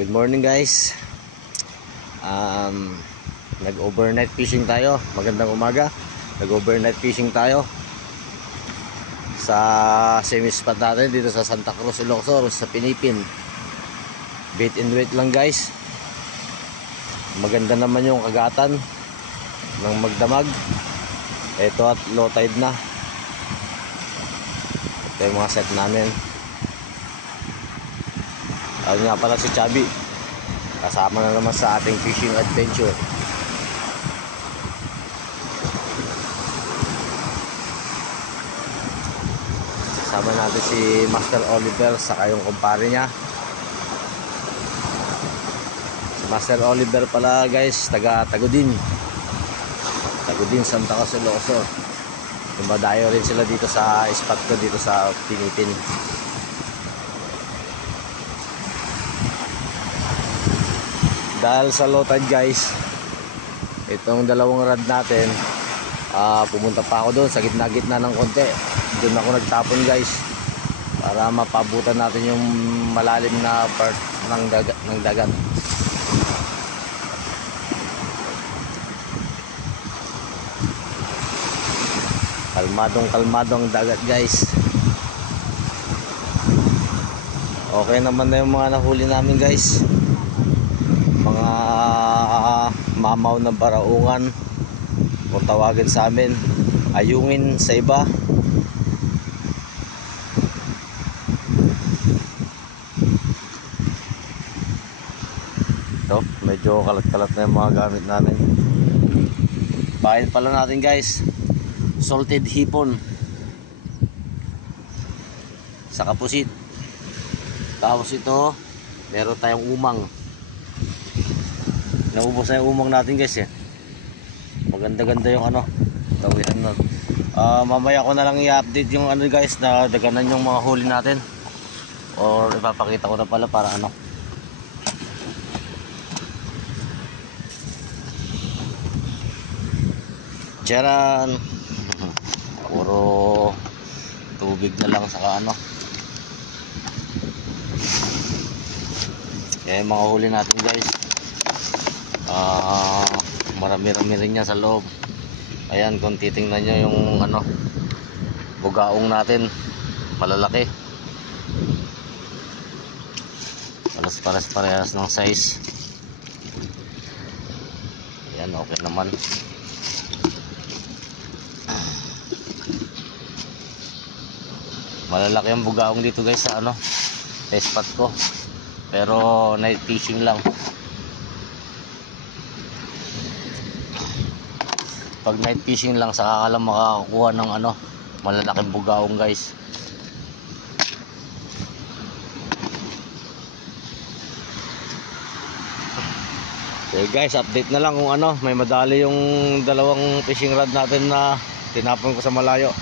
Good morning guys. Nag-overnight fishing tayo. Magandang umaga. Nag-overnight fishing tayo sa semi-spot natin dito sa Santa Cruz, Ilocos, sa Pinipin. Bait and weight lang guys. Maganda naman yung kagatan ng magdamag. Ito at low tide na. Ito yung mga set namin. Ayun nga pala si Chubby, kasama na naman sa ating fishing adventure. Kasama natin si Master Oliver saka yung kumpare niya. Si Master Oliver pala guys, taga Tagudin, Santa Cruz, Ilocos. Dumadayo rin sila dito sa spot ko dito sa Pinipin. Dahil sa low tide guys, itong dalawang rod natin, pumunta pa ako doon sa gitna-gitna ng konti. Doon ako nagtapon guys, para mapabutan natin yung malalim na part ng dagat. Kalmadong dagat guys. Okay naman na yung mga nahuli namin guys. Mga mamaw ng baraungan, kung tawagin sa amin, ayungin sa iba. Ito, medyo kalat-kalat na yung mga gamit namin. Bahin pala natin guys, salted hipon sa kapusit. Tapos ito, meron tayong umang. Naubos na yung umang natin guys eh. Maganda-ganda yung tawiran nun. Mamaya ko na lang i-update yung guys, na daganan yung mga huli natin, or ipapakita ko na pala para Charan. Puro tubig na lang saka Yan yung mga huli natin guys. Marami-rami rin yan sa loob. Ayan, kung titingnan nyo yung bugaong natin, malalaki. Parehas ng size. Ayan, okay naman. Malalaki ang bugaong dito guys sa spot ko, pero night fishing lang. Pag night fishing lang, saka ka lang makakakuha ng malalaking bugaong guys. Okay guys, update na lang kung may madali yung dalawang fishing rod natin na tinapon ko sa malayo.